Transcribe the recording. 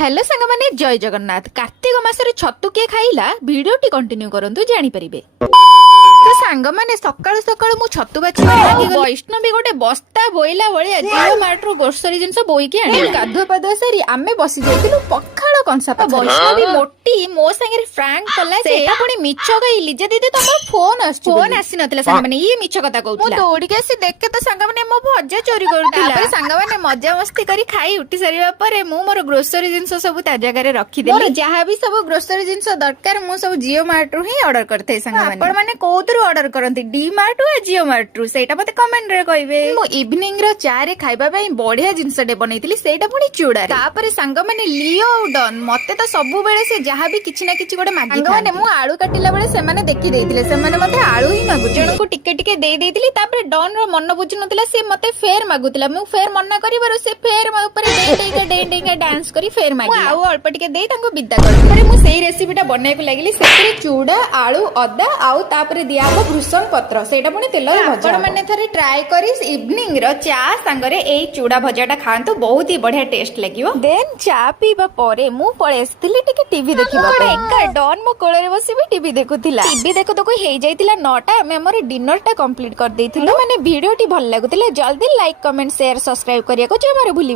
Hello सांग माने जय जगन्नाथ। कार्तिक मासरे छतु किए खाइला वीडियोटी कंटिन्यू करंतु जानि परिबे। तो सांग माने सकाळु सकाळु मु छतु बाछि लागी गली। वैष्णवी गोटे बस्ता बोइला भलिया जिओ मार्ट रो ग्रोसरी जिंस बोइकी आनी गाधो पाधो सारी आमे बसी जाइतिलु पखाळ कंसा पाखरे। वैष्णवी मोटी मो संगे फ्रैंक कला जे सेटा पुणी मिछ गइली जे दीदी तमर फोन आसी नथिला सांग माने ई मिछ कथा कहउथिला। मु दौड़ी के आसी देखे तो सांग माने मो भजा चोरी करथिला। तापर सांग माने मजा मस्ती करी खाई उठी सारिबा परे मु मोर ग्रोसरी जिंस सब ता जगह रे रखी देली। जहां भी सब ग्रोसरी जिंस दरकार मु सब जिओ मार्ट रो ही ऑर्डर करथे सांग माने। आपण माने कोथरु ऑर्डर करंती डी मार्ट या जिओ मार्ट रो सेटा मते कमेंट रे कहबे। मु इवनिंग रो चा रे खाइबा पई बढ़िया जिंस डे बनैतिली सेटा पुणी चूड़ा रे। तापर सांग माने लियो डन मते तो सब बेले से जहां भी किछि ना किछि गोटे मागी माने मु आलू काटिला बेले से माने देखि देइतिले से माने मते आलू ही मागु जणको टिके टिके दे देइतिली। तापर डन रो मन बुझु नथिला से मते फेर मागुतिला मु फेर मन्ना करिबारो से फेर म ऊपर डे डे डांस करी फेर मागी आउ अल्प टिके देई तांको विदा करली। परे मु सेही रेसिपीटा बनाइको लागली सेतरे चूड़ा आलू अदा आउ तापर दियाबो भृषण पत्र सेटा पुणी तेल रे भजा। आपण माने थरे ट्राई करी इवनिंग रो चा संगरे एई चूड़ा भजाटा खांतु बहुत ही बढ़िया टेस्ट लागिवो। देन चा पीबा परे मु पळे आस्तिली टिके टीवी देखिबा पे। एका डन मो कोଳରେ बसिबी टीवी देखुथिला। टीवी देखु तो कोई हेई जाइतिला 9टा हम हमर डिनर टा कंप्लीट कर देइथिलु। माने वीडियोटी भल लागुतिला जल्दी लाइक कमेंट शेयर सब्सक्राइब करिया को जमारे भूली।